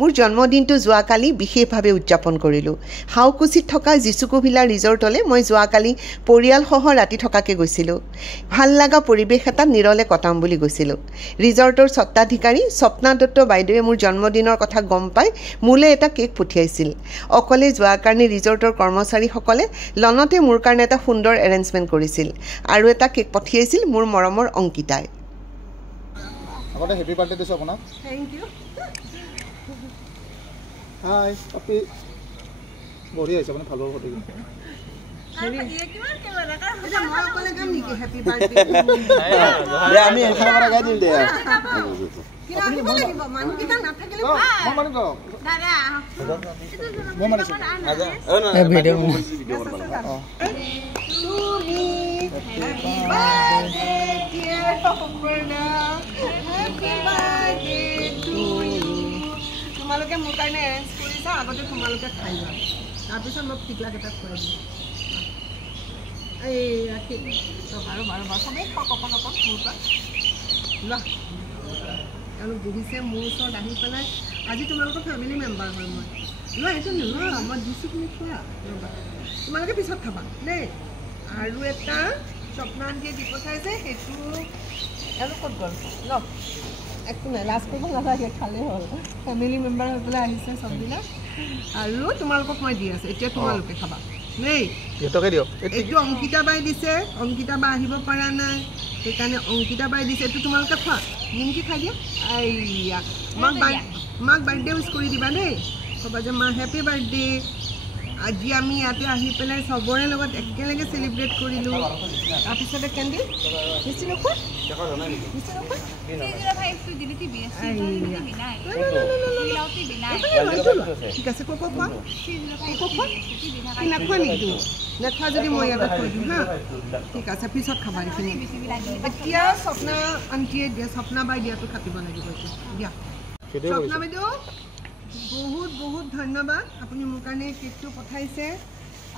মোৰ জন্মদিনটো যোৱাকালি বিশেষভাৱে উদযাপন কৰিলোঁ। হাউকুছিত থকা জিচুকুভিলা ৰিজৰ্টলৈ মই যোৱাকালি পৰিয়ালসহ ৰাতি থকাকৈ গৈছিলোঁ। ভাল লগা পৰিৱেশ এটাত নিৰলে কটাম বুলি গৈছিলোঁ। ৰিজৰ্টৰ স্বত্বাধিকাৰী স্বপ্না দত্ত বাইদেৱে মোৰ জন্মদিনৰ কথা গম পাই মোলৈ এটা কেক পঠিয়াইছিল। অকলে যোৱাৰ কাৰণে ৰিজৰ্টৰ কৰ্মচাৰীসকলে লনতে মোৰ কাৰণে এটা সুন্দৰ এৰেঞ্জমেণ্ট কৰিছিল আৰু এটা কেক পঠিয়াইছিল মোৰ মৰমৰ অংকিতাই। আগতে হেপী বাৰ্থডে দিছোঁ আপোনাক। Thank U. হাই আপি বঢ়িয়া হৈছে, আপুনি ভাল পাব ফটো। আমি এখান পৰা গাই দিম দে। তোমালোকে মোৰ কাৰণে এৰেঞ্জ কৰিছা, আগতে তোমালোকে খাই লোৱা, তাৰপিছত মই টিকলা কেইটাত খুৱাই দিম। এই ৰাখি বাৰু চবেই খাওক অকণ মোৰ পৰা লোৱা। তেওঁলোক বহিছে মোৰ ওচৰত আহি পেলাই, আজি তোমালোকৰ ফেমিলি মেম্বাৰ হয় মই। লোৱা, এইটো নোলোৱা, মই দিছোঁ তুমি খোৱা, তোমালোকে পিছত খাবা দেই। আৰু এটা স্বপ্না আন্টিয়ে দি পঠাইছে, সেইটো এওঁলোক ক'ত গ'ল লওক, একো নাই, লাজ কৰিব নালাগে, খালেই হ'ল। ফেমিলি মেম্বাৰ হৈ পেলাই আহিছে চববিলাক। আৰু তোমালোকক মই দি আছোঁ, এতিয়া তোমালোকে খাবা দেই। এইটো অংকিতা বাই দিছে, অংকিতা বা আহিব পৰা নাই, সেইকাৰণে অংকিতা বাই দিছে। এইটো তোমালোকে খোৱা, নিমকি খাই দিয়া। এইয়া মাক বাৰ্থডে উইচ কৰি দিবা দেই, ক'বা যে মা হেপী বাৰ্থডে। আজি আমি ইয়াতে আহি পেলাই চবৰে লগত একেলগে চেলিব্ৰেট কৰিলোঁ। তাৰপিছতে কেণ্ডি মিষ্টি নোখোৱা, ঠিক আছে। কক খোৱা, নাখোৱা নেকি? নেখোৱা যদি মই ইয়াতে থৈ দিওঁ হা, ঠিক আছে, পিছত খাবা এইখিনি। এতিয়া স্বপ্না আন্টিয়ে দিয়া, স্বপ্না বাই দিয়াটো কাটিব লাগিব এতিয়া দিয়া। স্বপ্না বাইদেউ বহুত বহুত ধন্যবাদ, আপুনি মোৰ কাৰণে কেকটো পঠাইছে।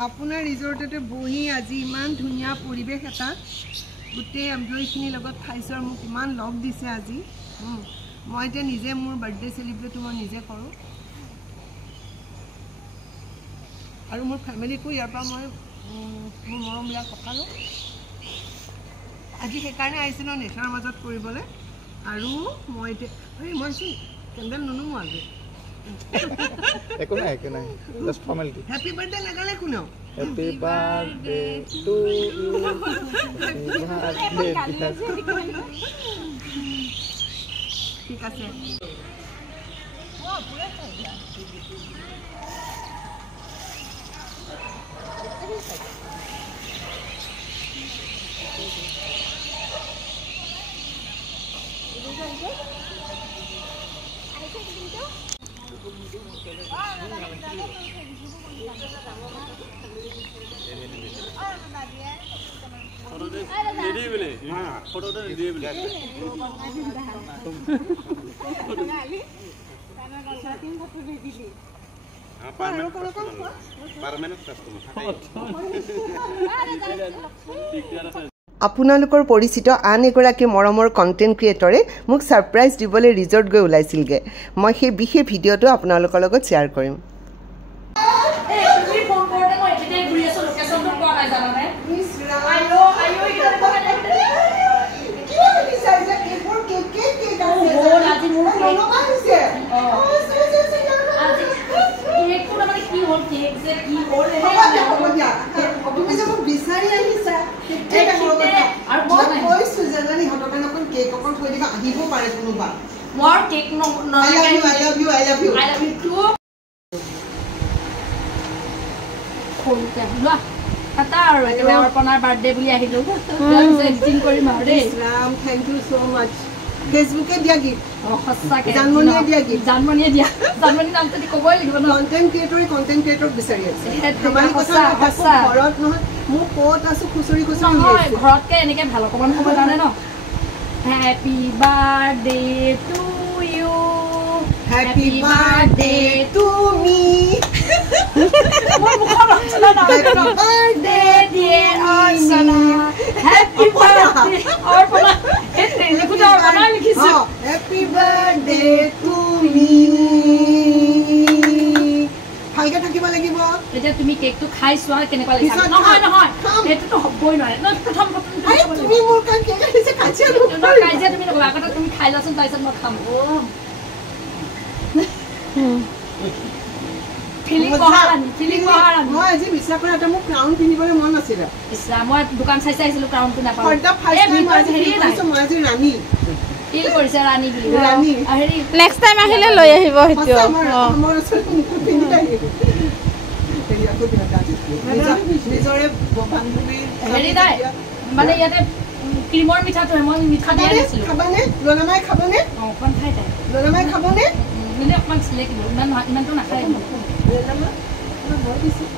আপোনাৰ ৰিজৰ্টতে বহি আজি ইমান ধুনীয়া পৰিৱেশ এটা গোটেই এমপ্লয়ীখিনিৰ লগত খাইছোঁ আৰু মোক ইমান লগ দিছে আজি। মই এতিয়া নিজে মোৰ বাৰ্থডে চেলিব্ৰেটটো মই নিজে কৰোঁ আৰু মোৰ ফেমিলিকো ইয়াৰ পৰা মই মোৰ মৰমবিলাক পঠালোঁ। আজি সেইকাৰণে আহিছিলোঁ নেচাৰৰ মাজত কৰিবলৈ। আৰু মই এতিয়া মই কেণ্ডেল নুনুমো আজি। একো নাই জাষ্ট ফৰ্মেলিটি। হেপী বাৰ্থডে লগালে কোনেও? হেপী বাৰ্থডে টু ইউ, ঠিক আছে। আপোনালোকৰ পৰিচিত আন এগৰাকী মৰমৰ কণ্টেণ্ট ক্ৰিয়েটৰে মোক ছাৰপ্ৰাইজ দিবলৈ ৰিজৰ্ট গৈ ওলাইছিলগৈ। মই সেই বিশেষ ভিডিঅ'টো আপোনালোকৰ লগত শ্বেয়াৰ কৰিম। More cake no. I love you too. Look, kata aru ekale orponar birthday buli ahilu. Editing kori mar de. Ram, thank you so much. Facebook e dia gift. Oh, hossa ke. Janmoni dia gift. Janmoni dia. Janmoni naam to dikoboi libo na. Content creator bisari ase. Hamari kotha hossa. Ghorat nohoy. Mu kot asu khusuri khusuri. Nohoy, ghorat ke enike bhalo koban kobo jane no. Happy birthday to you. Happy birthday to me. Happy birthday dear Arsana. Happy birthday. Orpana. Happy birthday to me. তেতিয়া তুমি কেকটো খাই চোৱা কেনেকুৱা লাগিছে পিছত নহয় নহয় খাম। সেইটোতো হ'বই নোৱাৰে ন প্ৰথম আৰে তুমি মোৰ কাৰণে কেক আনিছে কাজিয়া নকৰিবা। কাজিয়া তুমি নকবা আগতে তুমি খাই লোৱাচোন তাৰপিছত মই খাম ফিলিং বহাৰানি মই আজি বিশ্বাস কৰা এটা মোক ক্ৰাউন পিন্ধিবলৈ মন নাছিলে ইছৰা মই দোকান চাই আহিছিলোঁ ক্ৰাউনটো নাপাওঁ For the first time মই আজি feel কৰিছোঁ মই আজি ৰাণী ফিল কৰিছে ৰাণী বুলি ৰাণী। হেৰি নেক্সট টাইম আহিলে লৈ আহিব সেইটো সঁচা মোৰ ওচৰত মুখত পিন্ধি আহিব নিজৰে বান্ধৱী হেৰি নাই মানে ইয়াতে ক্ৰীমৰ মিঠাটোহে মই মিঠা দিয়া নাছিলোঁ খাবানে লনামাই খাবনে অকণমান খাই তাই লনামাই খাবনে মানে অকণমান চিলেক্ট ইমানটো নাখায় লনামা মই দিছোঁ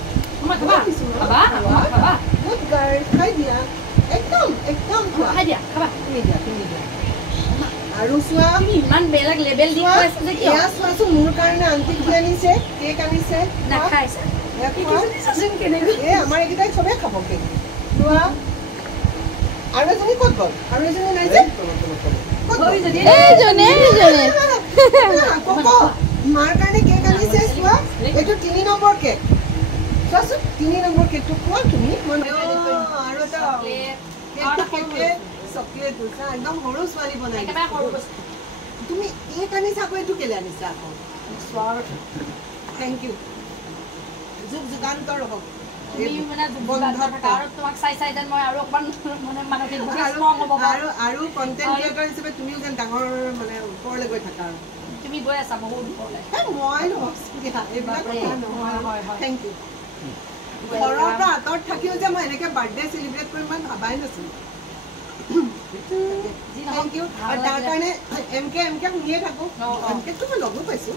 অকণমান খাবা খাবা গুড গাৰ্ল খাই দিয়া একদম একদম খোৱা খাই দিয়া খাবা তুমি দিয়া আৰু চোৱা তুমি ইমান বেলেগ লেবেল দি কৈ আছা যে কিয় এয়া চোৱাচোন মোৰ কাৰণে আণ্টি কি আনিছে কেক আনিছে নাখাইছা আমাৰ এইকেইটাই চবেই খাব কেক চোৱা আৰু এজনী ক'ত গ'ল আৰু এজনী নাই যে মাৰ কাৰণে কেক আনিছে চোৱা এইটো 3 নম্বৰ কেক চোৱাচোন 3 নম্বৰ কেকটো খোৱা তুমি আৰু এটা চকলেট বুজা একদম সৰু ছোৱালী বনাই তুমি কেক আনিছা আকৌ এইটো কেলে আনিছা আকৌ থেংক ইউ যুগ যুগান্তৰ হওক আৰু কণ্টেণ্ট ক্ৰিয়েটৰ হিচাপে তুমিও যেন ডাঙৰ মানে ওপৰলৈ গৈ থাকা আৰু তুমি গৈ আছা বহুত ওপৰলৈ মই এইবিলাক কথা নহয় থেংক ইউ ঘৰৰ পৰা আঁতৰত থাকিও যে মই এনেকৈ বাৰ্থডে চেলিব্ৰেট কৰিম মই ভাবাই নাছিলোঁ থেংক ইউ আৰু তাৰ কাৰণে এম কে শুনিয়ে থাকোঁ এম কেটো মই লগো পাইছোঁ